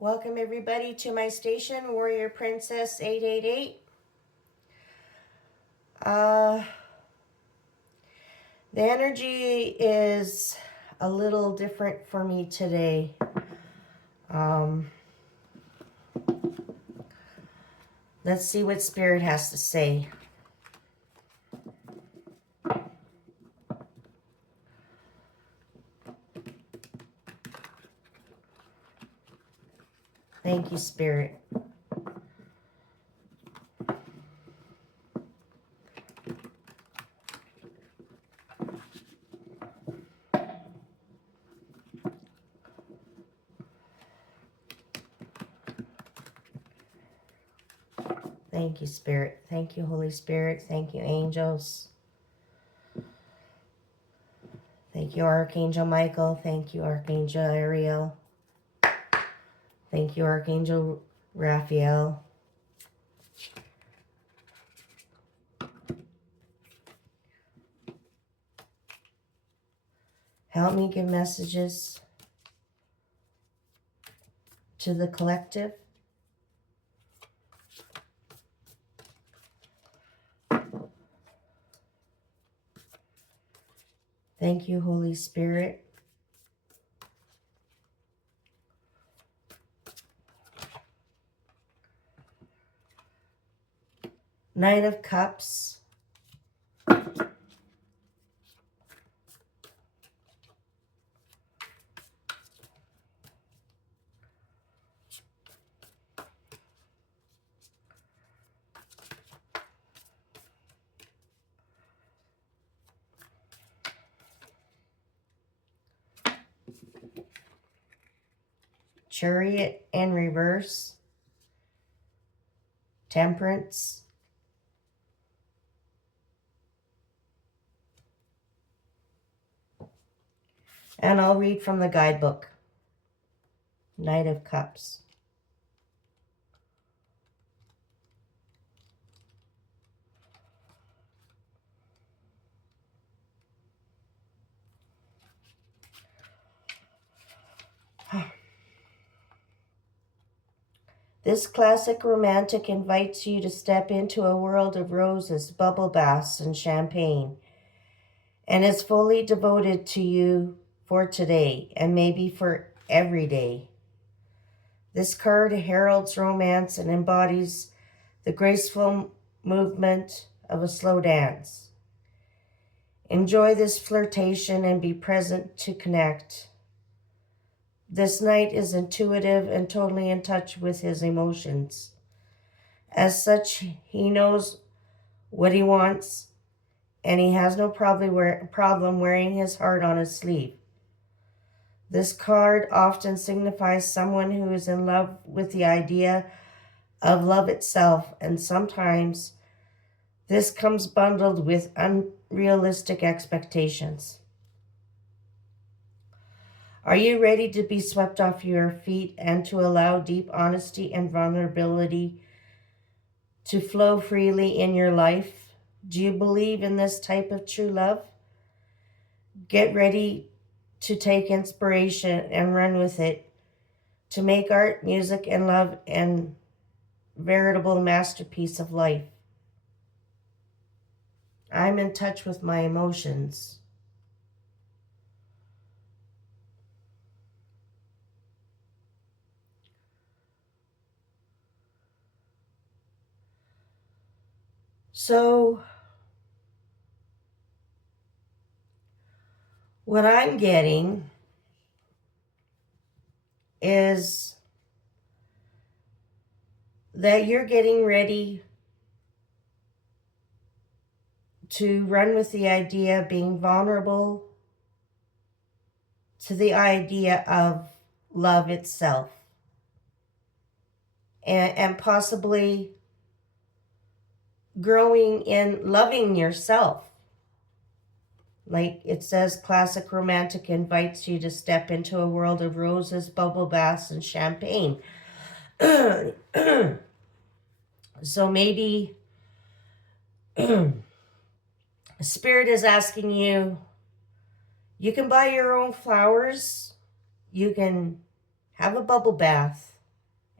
Welcome everybody to my station, Warrior Princess 888. The energy is a little different for me today. Let's see what Spirit has to say. Thank you, Spirit. Thank you, Spirit. Thank you, Holy Spirit. Thank you, angels. Thank you, Archangel Michael. Thank you, Archangel Ariel. Thank you, Archangel Raphael. Help me give messages to the collective. Thank you, Holy Spirit. Knight of Cups. Chariot in reverse. Temperance. And I'll read from the guidebook. Knight of Cups. This classic romantic invites you to step into a world of roses, bubble baths, and champagne, and is fully devoted to you for today and maybe for every day. This card heralds romance and embodies the graceful movement of a slow dance. Enjoy this flirtation and be present to connect. This knight is intuitive and totally in touch with his emotions. As such, he knows what he wants, and he has no problem wearing his heart on his sleeve. This card often signifies someone who is in love with the idea of love itself, and sometimes this comes bundled with unrealistic expectations. Are you ready to be swept off your feet and to allow deep honesty and vulnerability to flow freely in your life? Do you believe in this type of true love? Get ready to take inspiration and run with it, to make art, music, and love a veritable masterpiece of life. I'm in touch with my emotions. So, what I'm getting is that you're getting ready to run with the idea of being vulnerable to the idea of love itself, and possibly growing in loving yourself. Like it says, classic romantic invites you to step into a world of roses, bubble baths, and champagne. So maybe Spirit is asking you, you can buy your own flowers, you can have a bubble bath,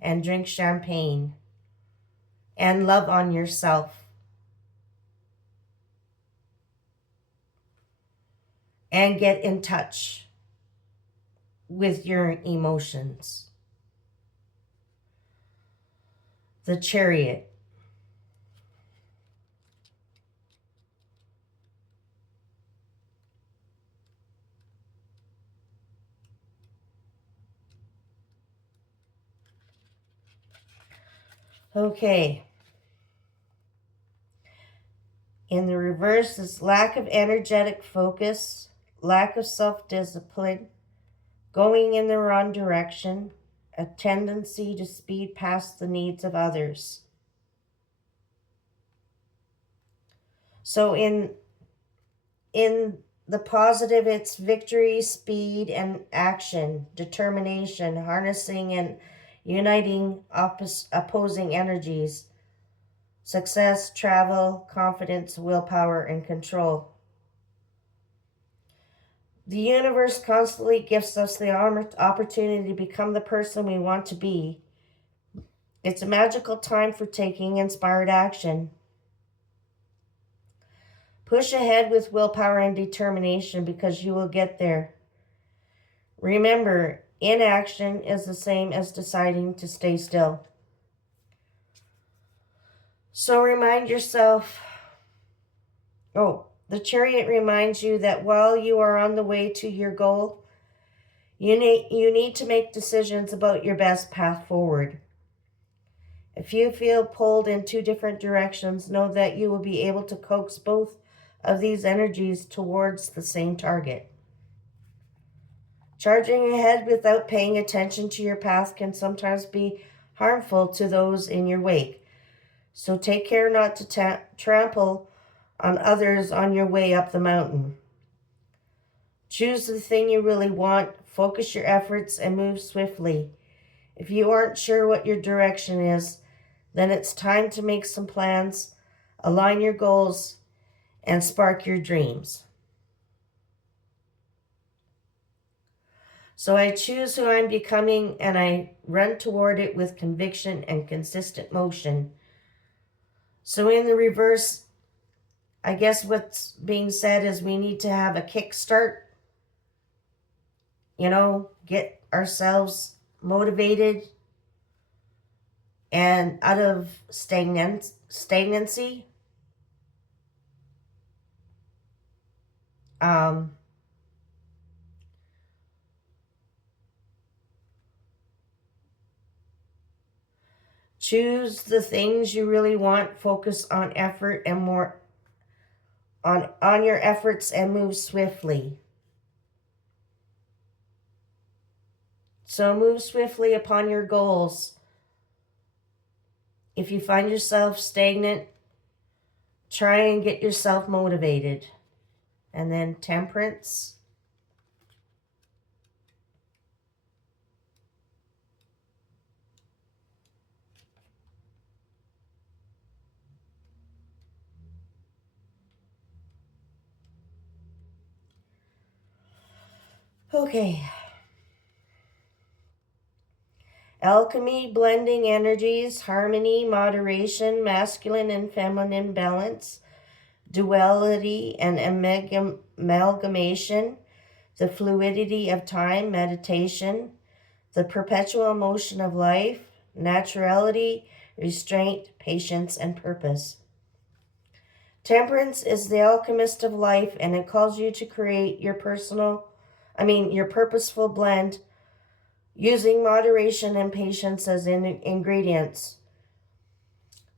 and drink champagne and love on yourself and get in touch with your emotions. The Chariot. Okay. In the reverse is lack of energetic focus, lack of self-discipline, going in the wrong direction, a tendency to speed past the needs of others. So in the positive, it's victory, speed, and action, determination, harnessing and uniting opposing energies, success, travel, confidence, willpower, and control. The universe constantly gives us the opportunity to become the person we want to be. It's a magical time for taking inspired action. Push ahead with willpower and determination because you will get there. Remember, inaction is the same as deciding to stay still. So remind yourself, the Chariot reminds you that while you are on the way to your goal, you need to make decisions about your best path forward. If you feel pulled in two different directions, know that you will be able to coax both of these energies towards the same target. Charging ahead without paying attention to your path can sometimes be harmful to those in your wake. So take care not to trample on others on your way up the mountain. Choose the thing you really want, focus your efforts, and move swiftly. If you aren't sure what your direction is, then it's time to make some plans, align your goals, and spark your dreams. So I choose who I'm becoming, and I run toward it with conviction and consistent motion. So in the reverse, I guess what's being said is we need to have a kickstart, get ourselves motivated and out of stagnancy. Choose the things you really want, focus on effort and more on your efforts and move swiftly. So move swiftly upon your goals. If you find yourself stagnant, try and get yourself motivated. And then Temperance. Okay. Alchemy, blending energies, harmony, moderation, masculine and feminine balance, duality and amalgamation, the fluidity of time, meditation, the perpetual motion of life, naturality, restraint, patience, and purpose. Temperance is the alchemist of life, and it calls you to create your purposeful blend using moderation and patience as ingredients.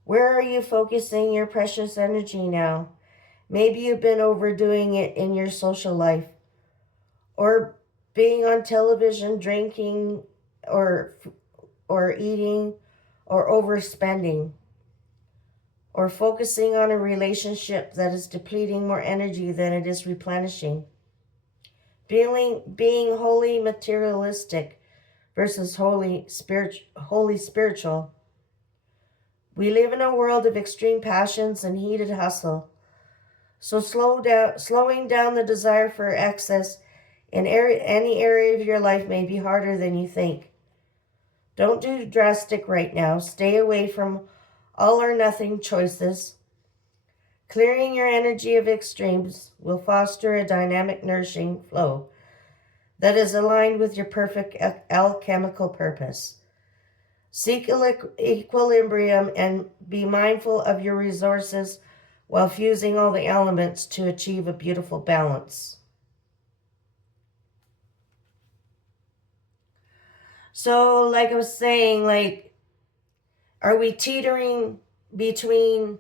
Where are you focusing your precious energy now? Maybe you've been overdoing it in your social life, or being on television, drinking, or eating, or overspending, or focusing on a relationship that is depleting more energy than it is replenishing. Being wholly materialistic versus wholly spiritual. We live in a world of extreme passions and heated hustle. So slowing down the desire for excess in any area of your life may be harder than you think. Don't do drastic right now. Stay away from all or nothing choices. Clearing your energy of extremes will foster a dynamic, nourishing flow that is aligned with your perfect alchemical purpose. Seek equilibrium and be mindful of your resources while fusing all the elements to achieve a beautiful balance. So, like I was saying, like, are we teetering between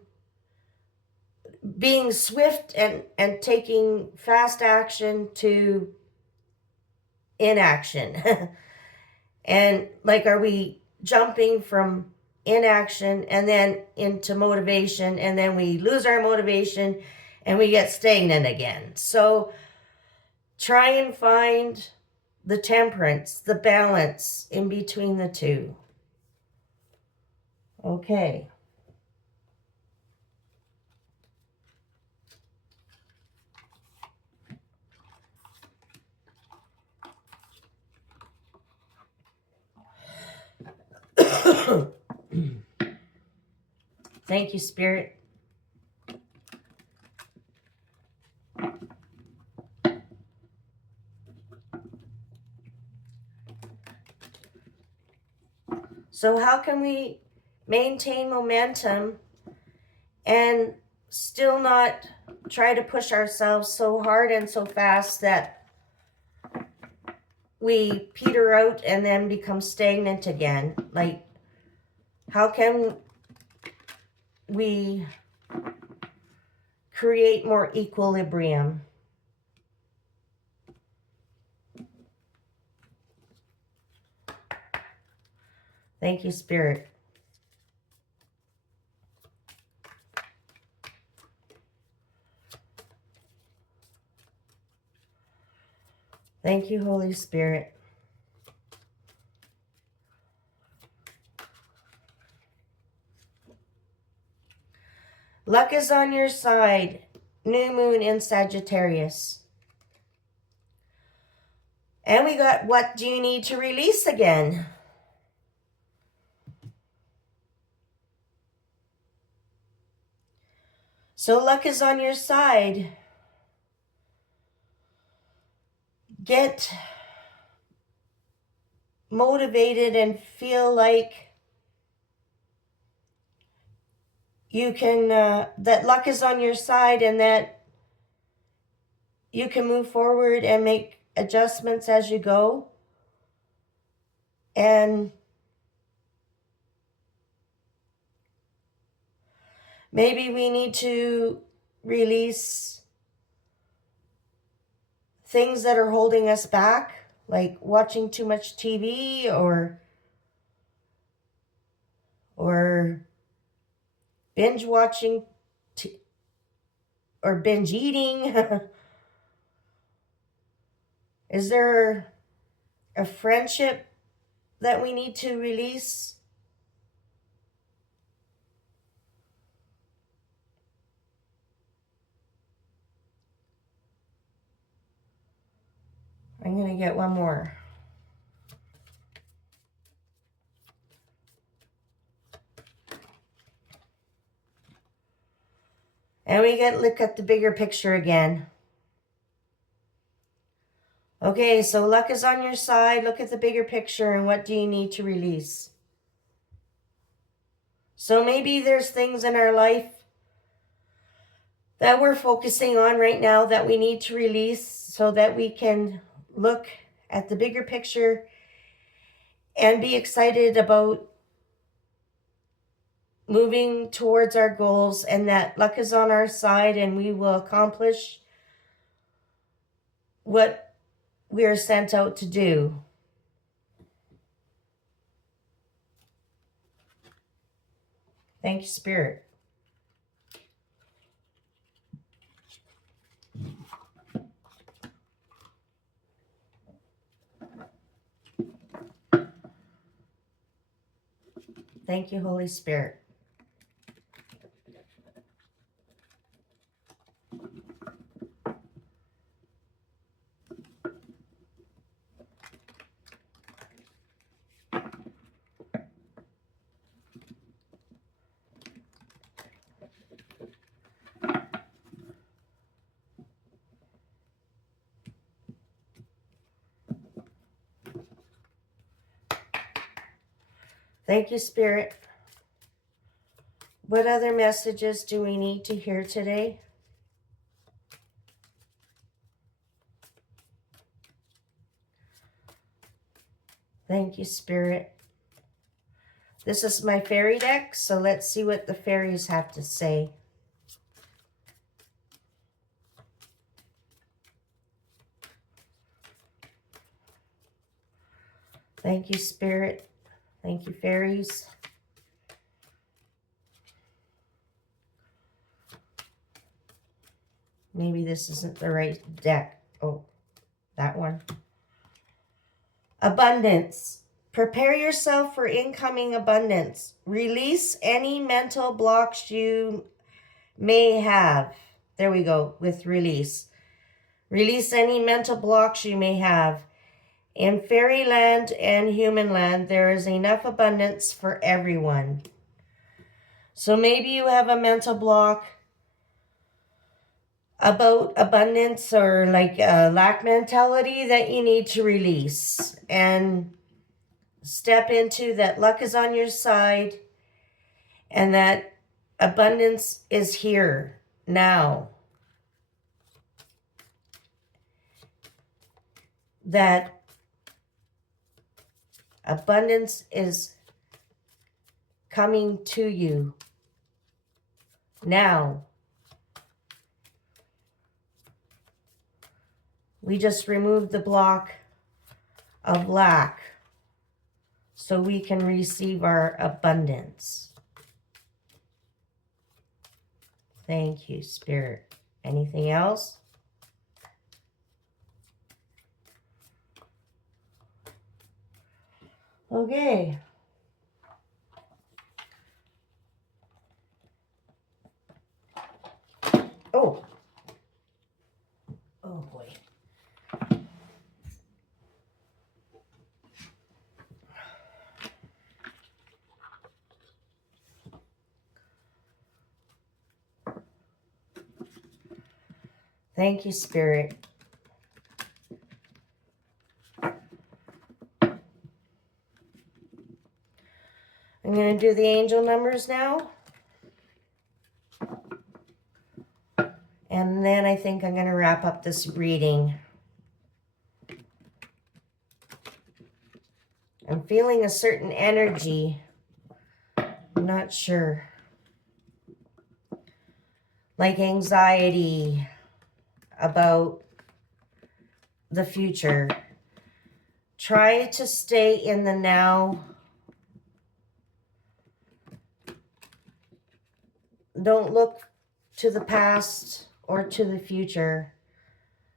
being swift and taking fast action to inaction? And like, are we jumping from inaction and then into motivation, and then we lose our motivation and we get stagnant again? So try and find the temperance, the balance in between the two. Okay. Thank you, Spirit. So how can we maintain momentum and still not try to push ourselves so hard and so fast that we peter out and then become stagnant again? Like, how can we create more equilibrium? Thank you, Spirit. Thank you, Holy Spirit. Luck is on your side. New moon in Sagittarius. And we got, what do you need to release again? So luck is on your side. Get motivated and feel like you can, that luck is on your side, and that you can move forward and make adjustments as you go. And maybe we need to release things that are holding us back, like watching too much TV or binge watching or binge eating. Is there a friendship that we need to release? I'm going to get one more. And we get look at the bigger picture again. Okay, so luck is on your side. Look at the bigger picture, and what do you need to release? So maybe there's things in our life that we're focusing on right now that we need to release so that we can look at the bigger picture and be excited about moving towards our goals, and that luck is on our side and we will accomplish what we are sent out to do. Thank you, Spirit. Thank you, Holy Spirit. Thank you, Spirit. What other messages do we need to hear today? Thank you, Spirit. This is my fairy deck, so let's see what the fairies have to say. Thank you, Spirit. Thank you, fairies. Maybe this isn't the right deck. Oh, that one. Abundance. Prepare yourself for incoming abundance. Release any mental blocks you may have. There we go, with release. Release any mental blocks you may have. In fairyland and human land, there is enough abundance for everyone. So maybe you have a mental block about abundance or like a lack mentality that you need to release and step into that luck is on your side and that abundance is here now. That abundance is coming to you now. We just removed the block of lack so we can receive our abundance. Thank you, Spirit. Anything else? Okay. Oh. Oh, boy. Thank you, Spirit. I'm going to do the angel numbers now. And then I think I'm going to wrap up this reading. I'm feeling a certain energy. I'm not sure. Like anxiety about the future. Try to stay in the now. Don't look to the past or to the future.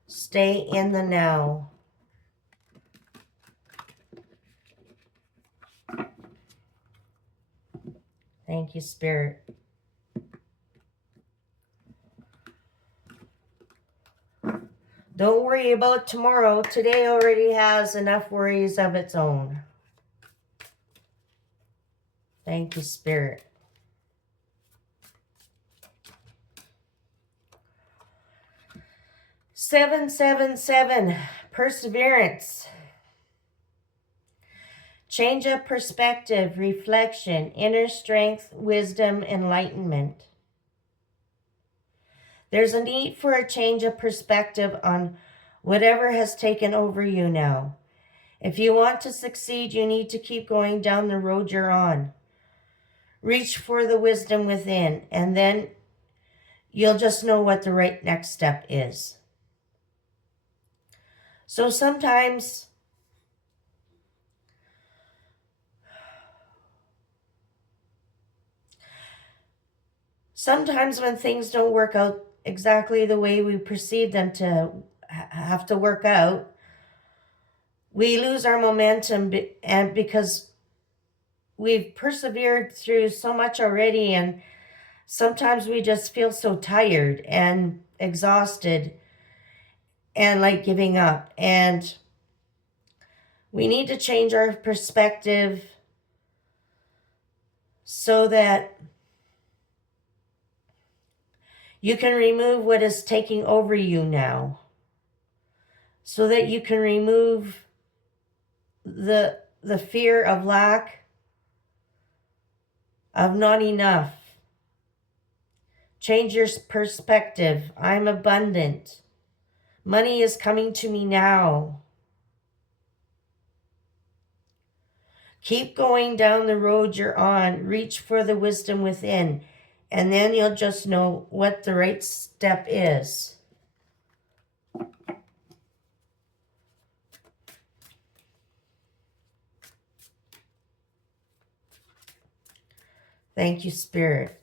Stay in the now. Thank you, Spirit. Don't worry about tomorrow. Today already has enough worries of its own. Thank you, Spirit. Seven, 7, perseverance. Change of perspective, reflection, inner strength, wisdom, enlightenment. There's a need for a change of perspective on whatever has taken over you now. If you want to succeed, you need to keep going down the road you're on. Reach for the wisdom within, and then you'll just know what the right next step is. So sometimes when things don't work out exactly the way we perceive them to have to work out, we lose our momentum and because we've persevered through so much already, and sometimes we just feel so tired and exhausted and like giving up. And we need to change our perspective so that you can remove what is taking over you now. So that you can remove the fear of lack of not enough. Change your perspective. I'm abundant. Money is coming to me now. Keep going down the road you're on. Reach for the wisdom within, and then you'll just know what the right step is. Thank you, Spirit.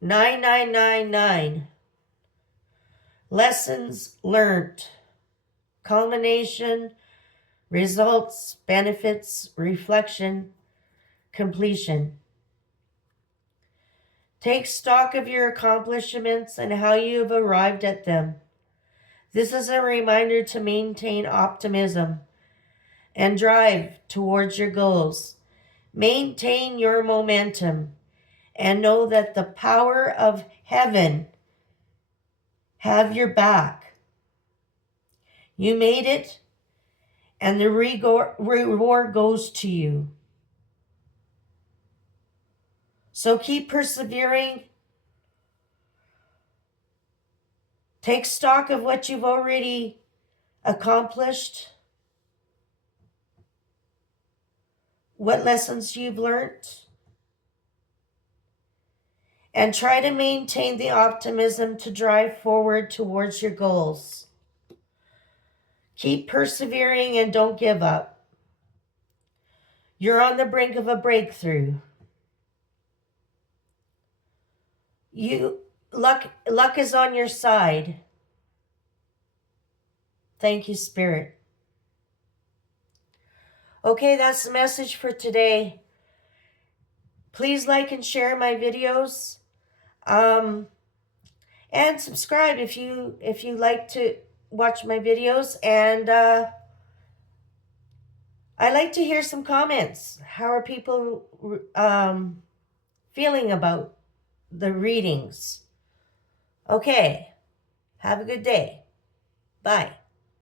Nine, 999. Lessons learned. Culmination, results, benefits, reflection, completion. Take stock of your accomplishments and how you have arrived at them. This is a reminder to maintain optimism and drive towards your goals. Maintain your momentum and know that the power of heaven have your back. You made it, and the reward goes to you. So keep persevering. Take stock of what you've already accomplished, what lessons you've learned, and try to maintain the optimism to drive forward towards your goals. Keep persevering and don't give up. You're on the brink of a breakthrough. Luck is on your side. Thank you, Spirit. Okay, that's the message for today. Please like and share my videos. And subscribe if you like to watch my videos. And I like to hear some comments. How are people feeling about the readings? Okay, have a good day. Bye.